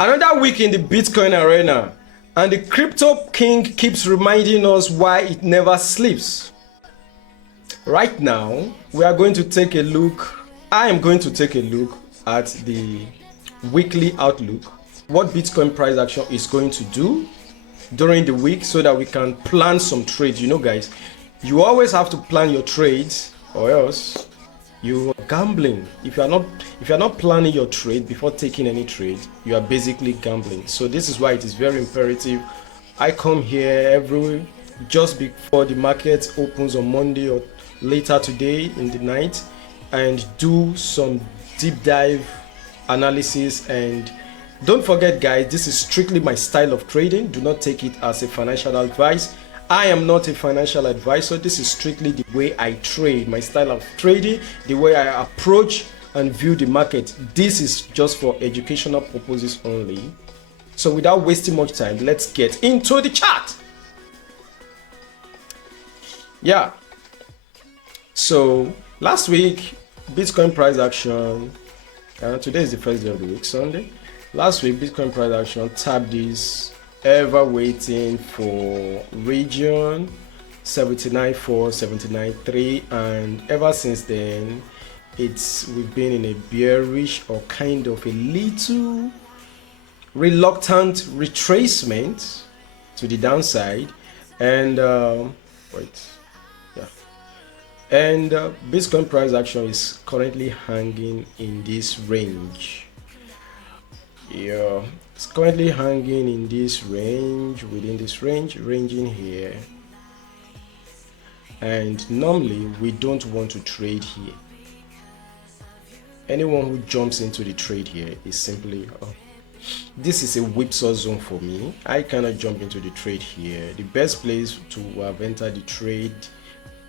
Another week in the Bitcoin arena, and the crypto king keeps reminding us why it never sleeps. Right now, we are going to take a look. I am going to take a look at the weekly outlook, what Bitcoin price action is going to do during the week, so that we can plan some trades. You know, guys, you always have to plan your trades, or else you are gambling. If you are not planning your trade before taking any trade, you are basically gambling. So this is why it is very imperative. I come here just before the market opens on Monday or later today in the night, and do some deep dive analysis. And don't forget, guys, this is strictly my style of trading. Do not take it as a financial advice. I am not a financial advisor. This is strictly the way I trade, my style of trading, the way I approach and view the market. This is just for educational purposes only. So without wasting much time, let's get into the chart. Yeah. So last week, Bitcoin price action, today is the first day of the week, Sunday. Last week, Bitcoin price action tapped this ever waiting for region 79.4, 79.3, and ever since then we've been in a bearish or kind of a little reluctant retracement to the downside. And Bitcoin price action is currently hanging in this range. Yeah, it's currently hanging in this range, within this range, ranging here. And normally we don't want to trade here. Anyone who jumps into the trade here is simply, this is a whipsaw zone for me. I cannot jump into the trade here. The best place to have entered the trade,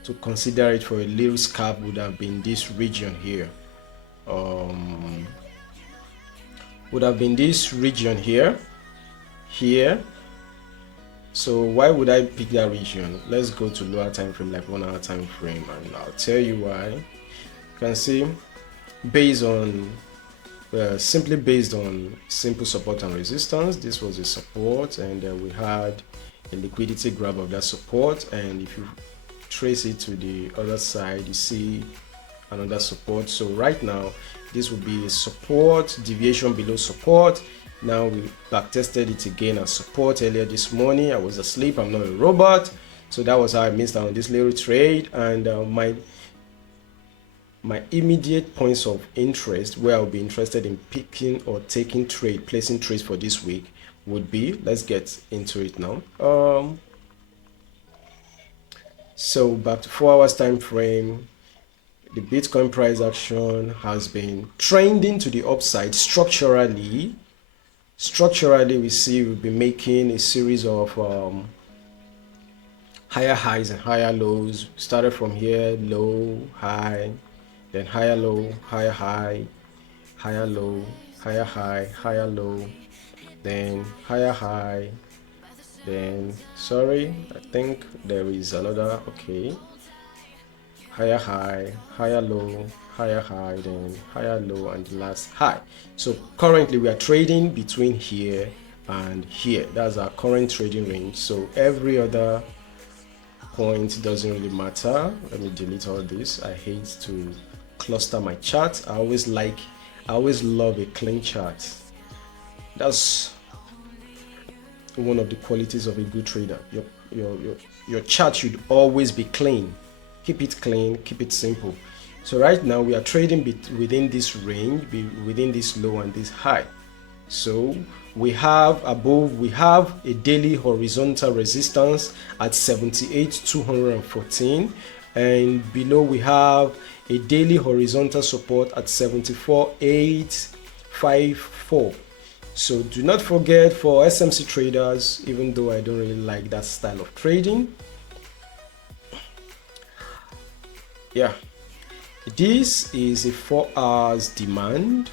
to consider it for a little scalp, would have been this region here. Would have been this region here. So why would I pick that region? Let's go to lower time frame, like 1 hour time frame, and I'll tell you why. You can see, based on simply based on simple support and resistance, this was a support, and we had a liquidity grab of that support. And if you trace it to the other side, you see another support. So right now this would be a support, deviation below support. Now we back tested it again as support earlier this morning. I was asleep, I'm not a robot, so that was how I missed out on this little trade. And my immediate points of interest, where I'll be interested in picking or taking trade, placing trades for this week, would be, let's get into it now. So back to 4 hours time frame, the Bitcoin price action has been trending to the upside structurally. We see we've been making a series of higher highs and higher lows. Started from here, low, high, then higher low, higher high, higher low, higher high, higher low, then higher high, then I think there is another, okay, higher high, higher low, higher high, then higher low, and the last high. So currently we are trading between here and here. That's our current trading range. So every other point doesn't really matter. Let me delete all this. I hate to cluster my chart. I always love a clean chart. That's one of the qualities of a good trader. Your chart should always be clean. Keep it clean, keep it simple. So right now we are trading within this range, within this low and this high. So we have a daily horizontal resistance at 78,214, and below we have a daily horizontal support at 74,854. So do not forget, for SMC traders, even though I don't really like that style of trading, yeah, this is a 4 hours demand,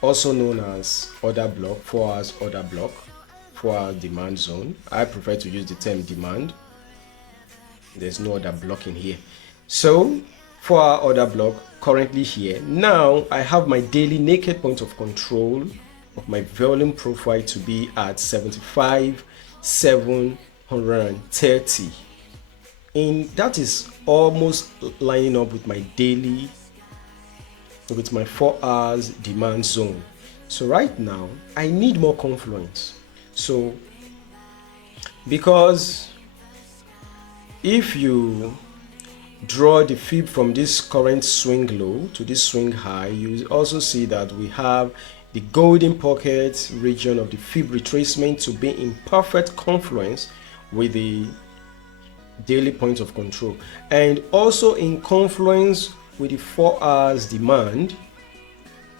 also known as order block, 4 hours order block, 4 hour demand zone. I prefer to use the term demand. There's no other block in here. So 4 hour order block currently here. Now I have my daily naked point of control of my volume profile to be at 75,730, and that is almost lining up with my daily, with my 4 hours demand zone. So right now I need more confluence. So because if you draw the fib from this current swing low to this swing high, you also see that we have the golden pocket region of the fib retracement to be in perfect confluence with the daily point of control, and also in confluence with the 4 hours demand.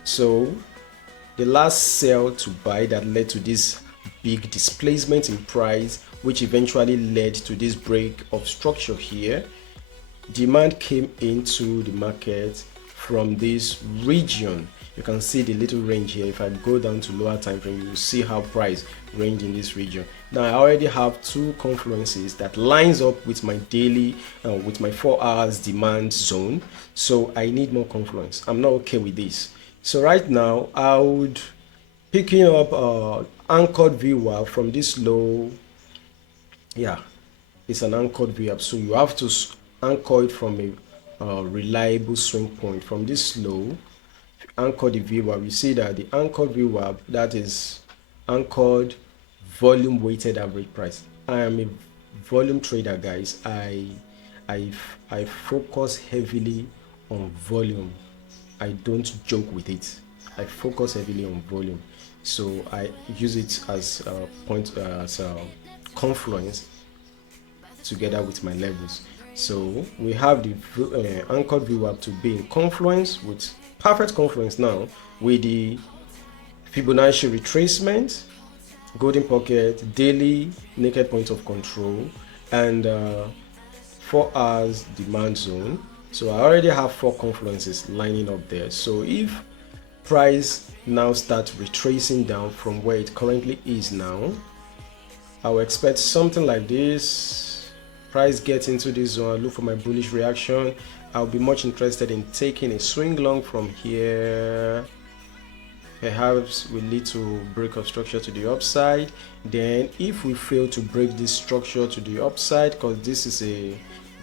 So the last sell to buy that led to this big displacement in price, which eventually led to this break of structure here. Demand came into the market from this region. You can see the little range here. If I go down to lower time frame, you will see how price range in this region. Now I already have 2 confluences that lines up with my daily, with my 4 hours demand zone. So I need more confluence. I'm not okay with this. So right now I would picking up anchored VWAP from this low. Yeah, it's an anchored VWAP. So you have to anchor it from a reliable swing point from this low. Anchor the VWAP. You see that the anchored VWAP, that is anchored volume weighted average price. I am a volume trader, guys. I focus heavily on volume. I don't joke with it. I focus heavily on volume, so I use it as a point, as a confluence together with my levels. So we have the anchored VWAP to be in confluence, with perfect confluence now with the Fibonacci retracement, golden pocket, daily naked point of control, and 4 hours demand zone. So I already have 4 confluences lining up there. So if price now starts retracing down from where it currently is now, I will expect something like this. Price gets into this zone, look for my bullish reaction. I'll be much interested in taking a swing long from here. Perhaps we lead to break of structure to the upside. Then if we fail to break this structure to the upside, because this is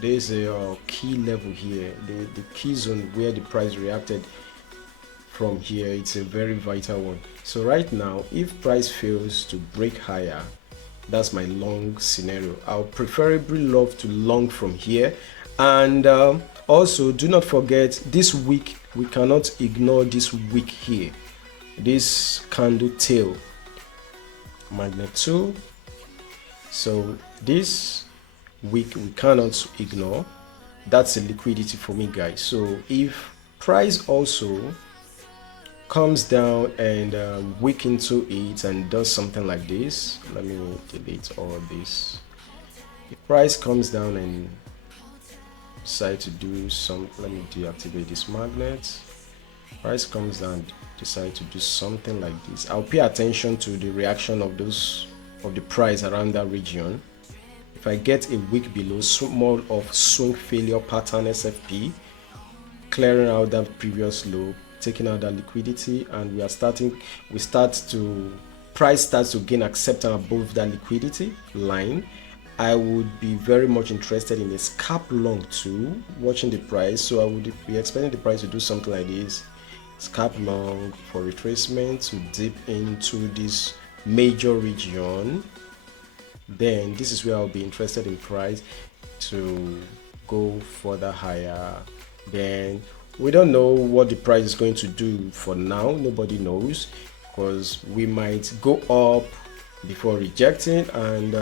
there's a key level here, the key zone where the price reacted from here, it's a very vital one. So right now, if price fails to break higher, that's my long scenario. I'll preferably love to long from here. And also do not forget, this week we cannot ignore this week here, this candle tail magnet 2. So this week we cannot ignore. That's a liquidity for me, guys. So if price also comes down and wick into it and does something like this, let me delete all this. If price comes down and decide to do some, let me deactivate this magnet. Price comes down, decide to do something like this, I'll pay attention to the reaction of those, of the price around that region. If I get a wick below, more of swing failure pattern SFP, clearing out that previous low, taking out that liquidity, and price starts to gain acceptance above that liquidity line, I would be very much interested in a scalp long too, watching the price. So I would be expecting the price to do something like this, scalp long for retracement to dip into this major region. Then this is where I'll be interested in price to go further higher. Then we don't know what the price is going to do for now. Nobody knows, because we might go up before rejecting, and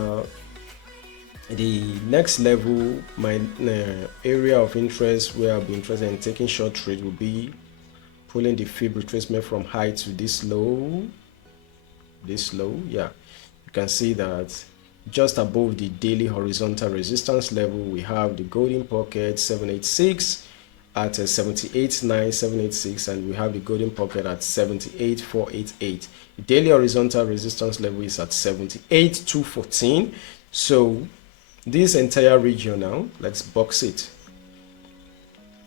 the next level, my area of interest where I'll be interested in taking short trade will be pulling the fib retracement from high to this low. Yeah, you can see that just above the daily horizontal resistance level we have the golden pocket 786 at 78.9786, and we have the golden pocket at 78.488. The daily horizontal resistance level is at 78.214. So this entire region, now let's box it.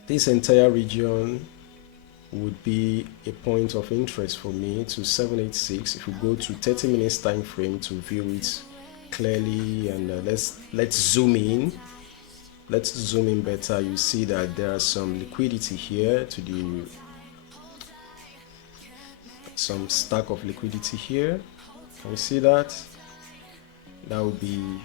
This entire region would be a point of interest for me to 786. If we go to 30 minutes time frame to view it clearly, and let's zoom in. Let's zoom in better. You see that there are some liquidity here to the some stack of liquidity here. Can you see that? That would be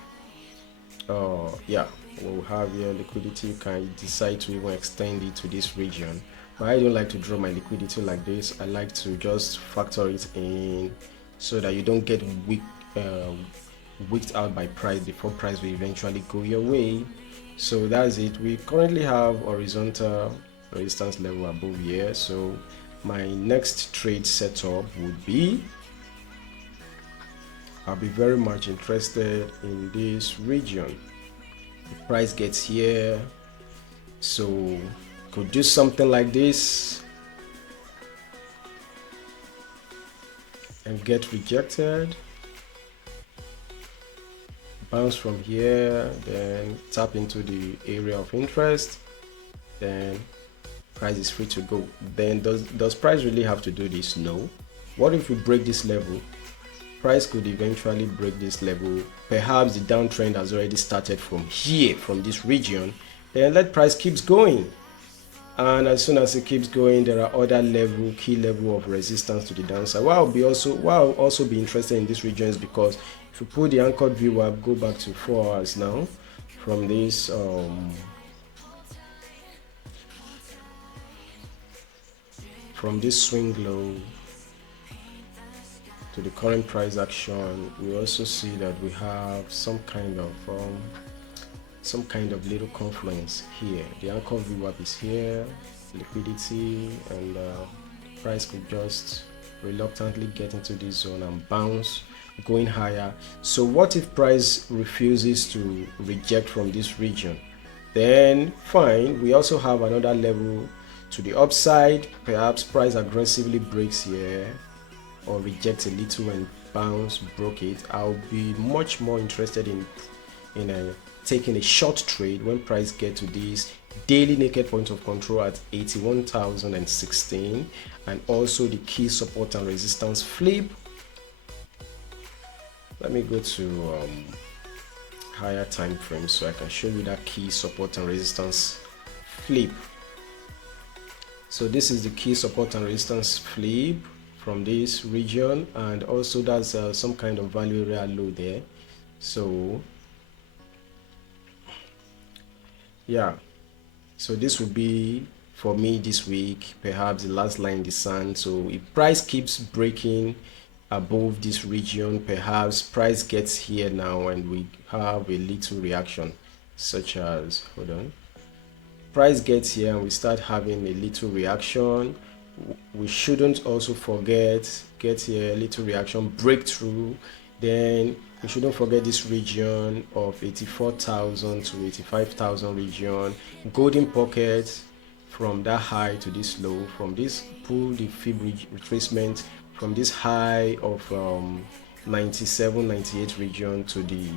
yeah, we'll have here liquidity. You can decide to even extend it to this region, but I don't like to draw my liquidity like this. I like to just factor it in so that you don't get wicked out by price before price will eventually go your way. So that's it. We currently have horizontal resistance level above here, so my next trade setup would be, I'll be very much interested in this region. The price gets here, so could do something like this and get rejected, bounce from here, then tap into the area of interest, then price is free to go. Then does price really have to do this? No. What if we break this level? Price could eventually break this level. Perhaps the downtrend has already started from here, from this region. Then let price keeps going, and as soon as it keeps going, there are other key level of resistance to the downside. Why I'll also be interested in this region is because if you put the anchored view up, go back to 4 hours now, from this swing low to the current price action, we also see that we have some kind of little confluence here. The anchor VWAP is here, liquidity, and price could just reluctantly get into this zone and bounce, going higher. So what if price refuses to reject from this region? Then fine, we also have another level to the upside. Perhaps price aggressively breaks here or rejects a little and bounce, broke it. I'll be much more interested in taking a short trade when price get to this daily naked point of control at 81,016, and also the key support and resistance flip. Let me go to higher time frame so I can show you that key support and resistance flip. So this is the key support and resistance flip from this region, and also that's some kind of value area low there. So yeah, so this will be for me this week, perhaps the last line in the sand. So if price keeps breaking above this region, perhaps price gets here now and we have a little reaction, such as, hold on, price gets here and we start having a little reaction. We shouldn't also forget, get here, little reaction, breakthrough. Then we shouldn't forget this region of 84,000 to 85,000 region, golden pocket from that high to this low, from this pull the fib retracement from this high of 97, 98 region to the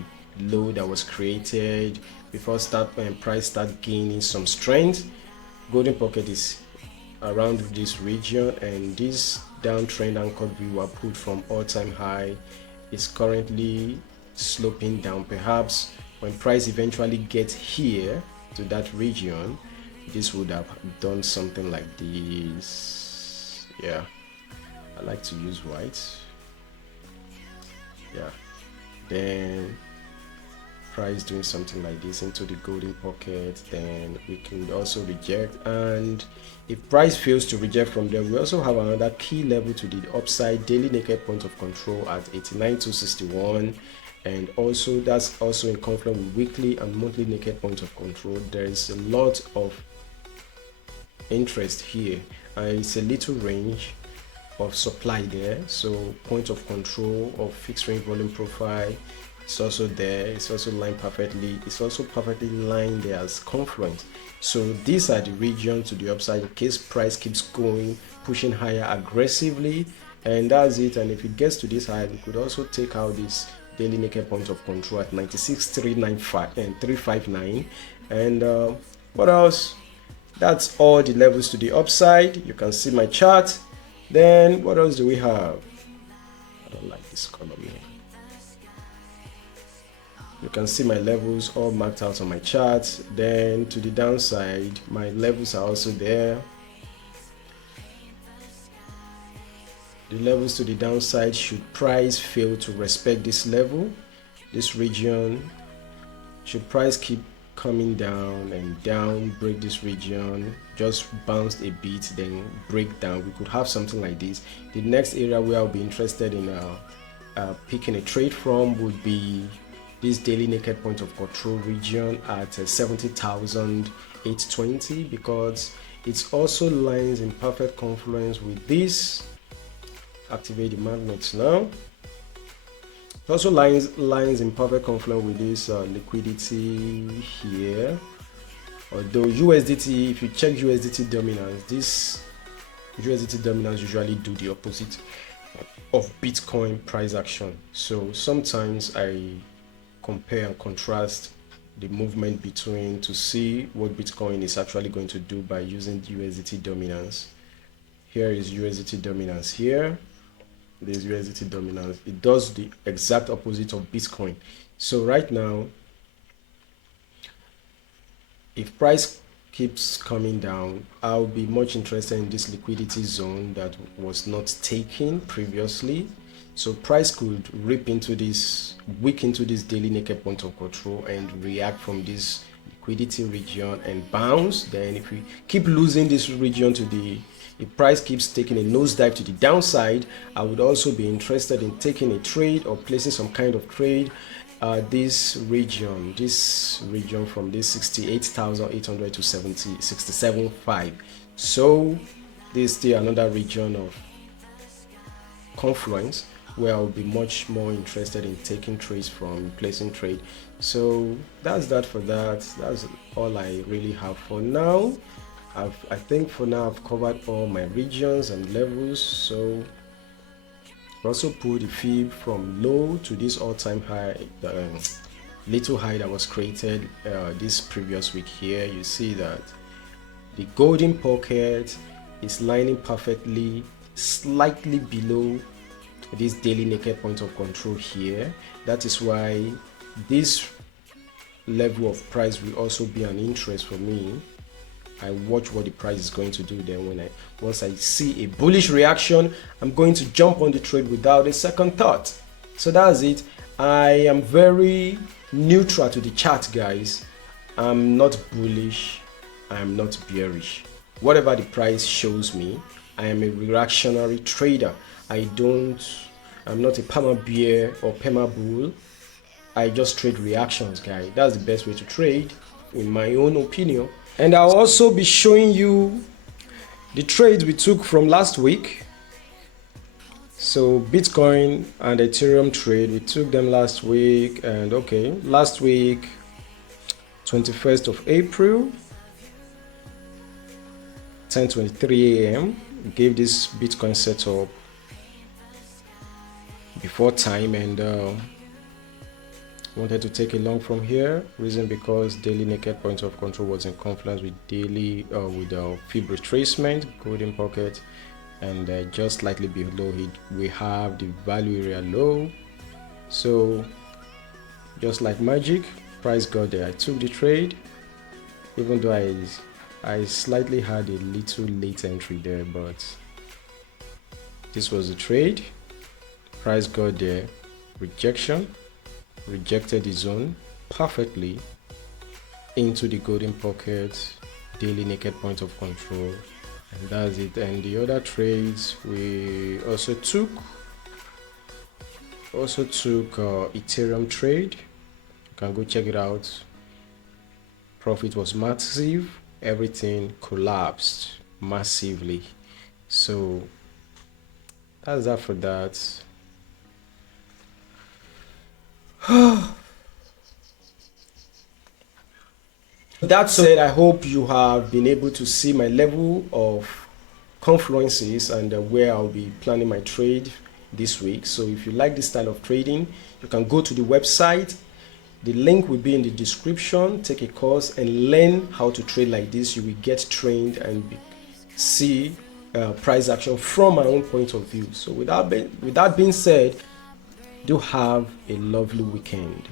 low that was created before price start gaining some strength. Golden pocket is around this region, and this downtrend anchored view are put from all-time high is currently sloping down. Perhaps when price eventually gets here to that region, this would have done something like this. Yeah, I like to use white. Yeah, then price doing something like this into the golden pocket, then we can also reject. And if price fails to reject from there, we also have another key level to the upside, daily naked point of control at 89,261, and also that's also in conflict with weekly and monthly naked point of control. There is a lot of interest here, and it's a little range of supply there. So point of control of fixed range volume profile, it's also there. It's also lined perfectly. It's also perfectly lined there as confluent. So these are the regions to the upside in case price keeps going, pushing higher aggressively, and that's it. And if it gets to this high, we could also take out this daily naked point of control at 96,395 and 359. And what else? That's all the levels to the upside. You can see my chart. Then what else do we have? I don't like this column here. You can see my levels all marked out on my chart. Then to the downside, my levels are also there. The levels to the downside, should price fail to respect this level, this region, should price keep coming down and down, break this region, just bounced a bit, then break down, we could have something like this. The next area where I'll be interested in picking a trade from would be this daily naked point of control region at 70,820, because it's also lines in perfect confluence with this. Activate the magnets now. It also lines in perfect confluence with this liquidity here. Although USDT, if you check USDT dominance, this USDT dominance usually do the opposite of Bitcoin price action. So sometimes I compare and contrast the movement between to see what Bitcoin is actually going to do by using USDT dominance. Here is USDT dominance here. There's USDT dominance. It does the exact opposite of Bitcoin. So right now, if price keeps coming down, I'll be much interested in this liquidity zone that was not taken previously. So price could rip into this, wick into this daily naked point of control and react from this liquidity region and bounce. Then if we keep losing this region to the, if price keeps taking a nosedive to the downside, I would also be interested in taking a trade or placing some kind of trade this region from this 68,800 to 67.5. So this is still another region of confluence where I'll be much more interested in taking trades from, placing trade. So that's that for that. That's all I really have for now. I think for now I've covered all my regions and levels. So also pull the fib from low to this all-time high, the little high that was created this previous week here. You see that the golden pocket is lining perfectly, slightly below this daily naked point of control here. That is why this level of price will also be an interest for me. I watch what the price is going to do. Then once I see a bullish reaction, I'm going to jump on the trade without a second thought. So that's it. I am very neutral to the chart, guys. I'm not bullish, I'm not bearish. Whatever the price shows me, I am a reactionary trader. I'm not a perma bear or perma bull. I just trade reactions, guys. That's the best way to trade, in my own opinion. And I'll also be showing you the trades we took from last week. So Bitcoin and Ethereum trade, we took them last week. And okay, last week, 21st of April, 10:23 a.m. gave this Bitcoin setup before time, and wanted to take a long from here. Reason because daily naked point of control was in confluence with daily with the fib retracement, golden pocket, and just slightly below it we have the value area low. So just like magic, price got there. I took the trade, even though I slightly had a little late entry there, but this was the trade. Price got there, rejection, rejected the zone perfectly into the golden pocket, daily naked point of control, and that's it. And the other trades we also took Ethereum trade. You can go check it out. Profit was massive, everything collapsed massively. So that's that for that. That said, I hope you have been able to see my level of confluences and where I'll be planning my trade this week. So if you like this style of trading, you can go to the website, The link will be in the description. Take a course and learn how to trade like this. You will get trained and see price action from my own point of view. So with that being said, do have a lovely weekend.